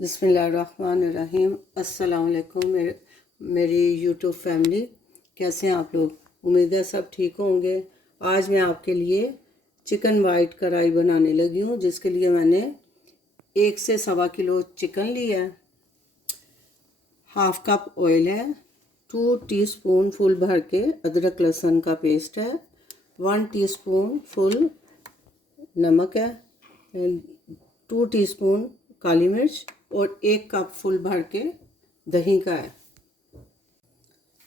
बिस्मिल्लाहिर्रहमानिर्रहीम। अस्सलाम वालेकुम मेरी यूट्यूब फैमिली, कैसे हैं आप लोग? उम्मीद है सब ठीक होंगे। आज मैं आपके लिए चिकन वाइट कढ़ाई बनाने लगी हूँ, जिसके लिए मैंने 1 से 1.25 किलो चिकन लिया है। 1/2 कप ऑयल है, 2 टीस्पून फुल भर के अदरक लहसुन का पेस्ट है, 1 टीस्पून फुल नमक है, 2 टीस्पून काली मिर्च और 1 कप फुल भर के दही का है।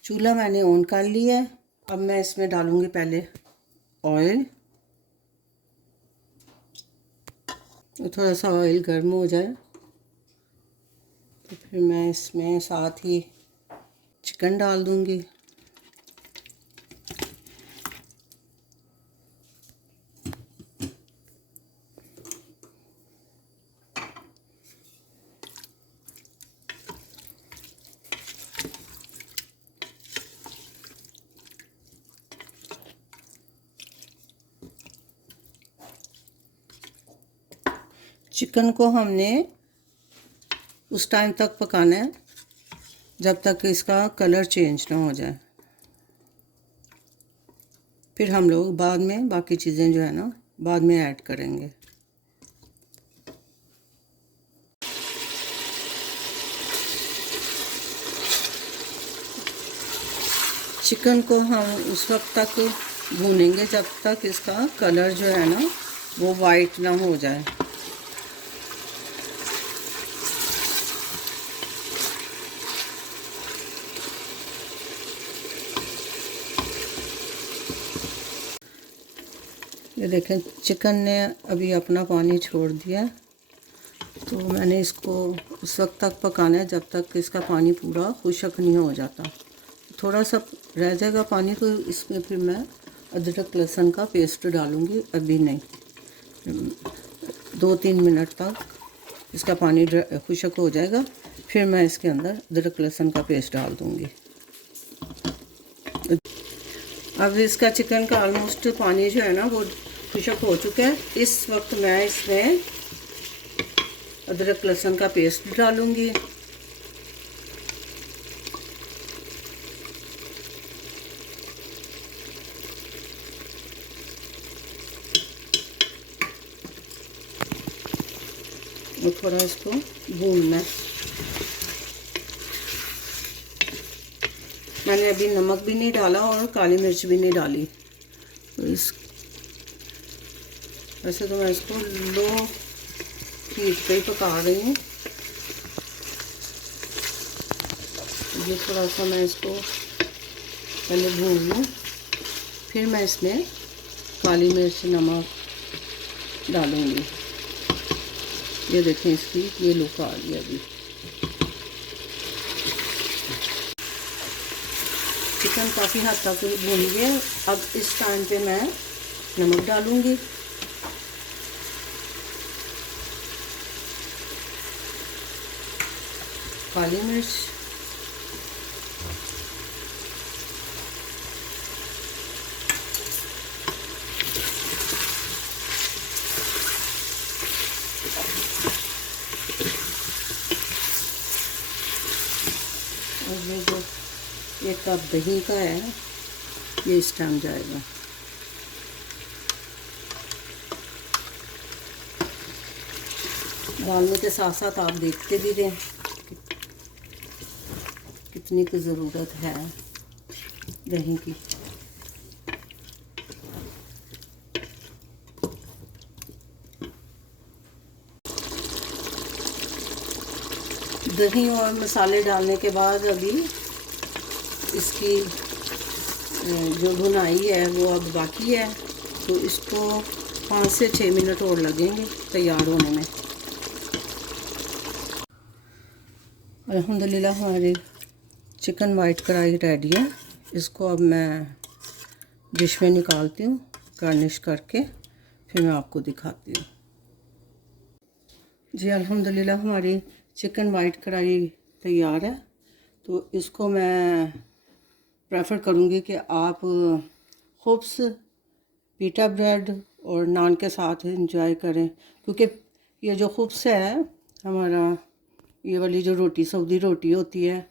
चूल्हा मैंने ऑन कर लिया है। अब मैं इसमें डालूंगी पहले ऑयल। थोड़ा सा ऑयल गर्म हो जाए तो फिर मैं इसमें साथ ही चिकन डाल दूंगी। चिकन को हमने उस टाइम तक पकाना है जब तक इसका कलर चेंज ना हो जाए। फिर हम लोग बाद में बाकी चीज़ें जो है ना बाद में ऐड करेंगे। चिकन को हम उस वक्त तक भूनेंगे जब तक इसका कलर जो है ना वो वाइट ना हो जाए। ये देखें, चिकन ने अभी अपना पानी छोड़ दिया, तो मैंने इसको उस वक्त तक पकाना है जब तक इसका पानी पूरा खुश्क नहीं हो जाता। थोड़ा सा रह जाएगा पानी तो इसमें फिर मैं अदरक लहसुन का पेस्ट डालूँगी। अभी नहीं, 2-3 मिनट तक इसका पानी खुश्क हो जाएगा, फिर मैं इसके अंदर अदरक लहसुन का पेस्ट डाल दूँगी। अब इसका चिकन का ऑलमोस्ट पानी जो है ना वो खुश्क हो चुका है। इस वक्त मैं इसमें अदरक लहसुन का पेस्ट डालूँगी। और थोड़ा इसको भूनना है। मैंने अभी नमक भी नहीं डाला और काली मिर्च भी नहीं डाली। तो वैसे तो मैं इसको लो हीट पे ही पका रही हूँ। ये थोड़ा सा मैं इसको पहले भून लूँ, फिर मैं इसमें काली मिर्च नमक डालूँगी। ये देखें, इसकी ये लुक आ रही है अभी। चिकन काफ़ी हद तक भून गया। अब इस टाइम पे मैं नमक डालूँगी, काली मिर्च, और ये जो 1 कप दही का है ये इस टाइम जाएगा। डालने के साथ साथ आप देखते भी रहें कितनी की ज़रूरत है दही की। दही और मसाले डालने के बाद अभी इसकी जो भुनाई है वो अब बाकी है, तो इसको 5 से 6 मिनट और लगेंगे तैयार होने में। अल्हम्दुलिल्लाह हमारी चिकन वाइट कढ़ाई रेडी है। इसको अब मैं डिश में निकालती हूँ गार्निश करके, फिर मैं आपको दिखाती हूँ। जी अल्हम्दुलिल्लाह हमारी चिकन वाइट कढ़ाई तैयार है। तो इसको मैं प्रेफर करूँगी कि आप खुब्स, पीटा ब्रेड और नान के साथ एंजॉय करें, क्योंकि ये जो खुब्स है हमारा ये वाली जो रोटी सऊदी रोटी होती है,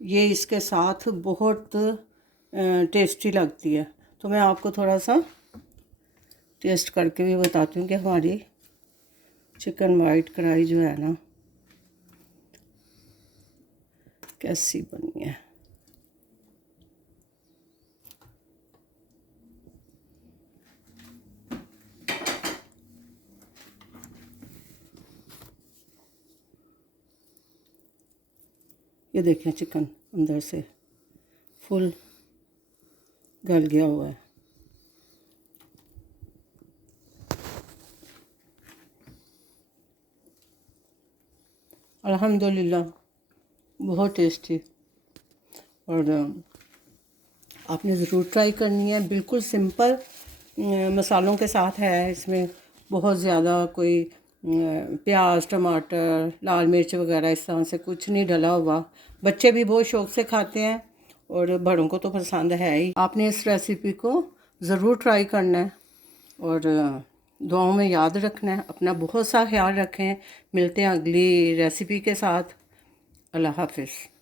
ये इसके साथ बहुत टेस्टी लगती है। तो मैं आपको थोड़ा सा टेस्ट करके भी बताती हूँ कि हमारी चिकन वाइट कढ़ाई जो है ना कैसी बनी है। ये देखें चिकन अंदर से फुल गल गया हुआ है। अल्हम्दुलिल्लाह बहुत टेस्टी। और आपने ज़रूर ट्राई करनी है। बिल्कुल सिंपल मसालों के साथ है। इसमें बहुत ज़्यादा कोई प्याज टमाटर लाल मिर्च वगैरह इस तरह से कुछ नहीं डला हुआ। बच्चे भी बहुत शौक़ से खाते हैं और बड़ों को तो पसंद है ही। आपने इस रेसिपी को ज़रूर ट्राई करना है और दुआओं में याद रखना है। अपना बहुत सा ख्याल रखें। मिलते हैं अगली रेसिपी के साथ। अल्लाह हाफ़िज़।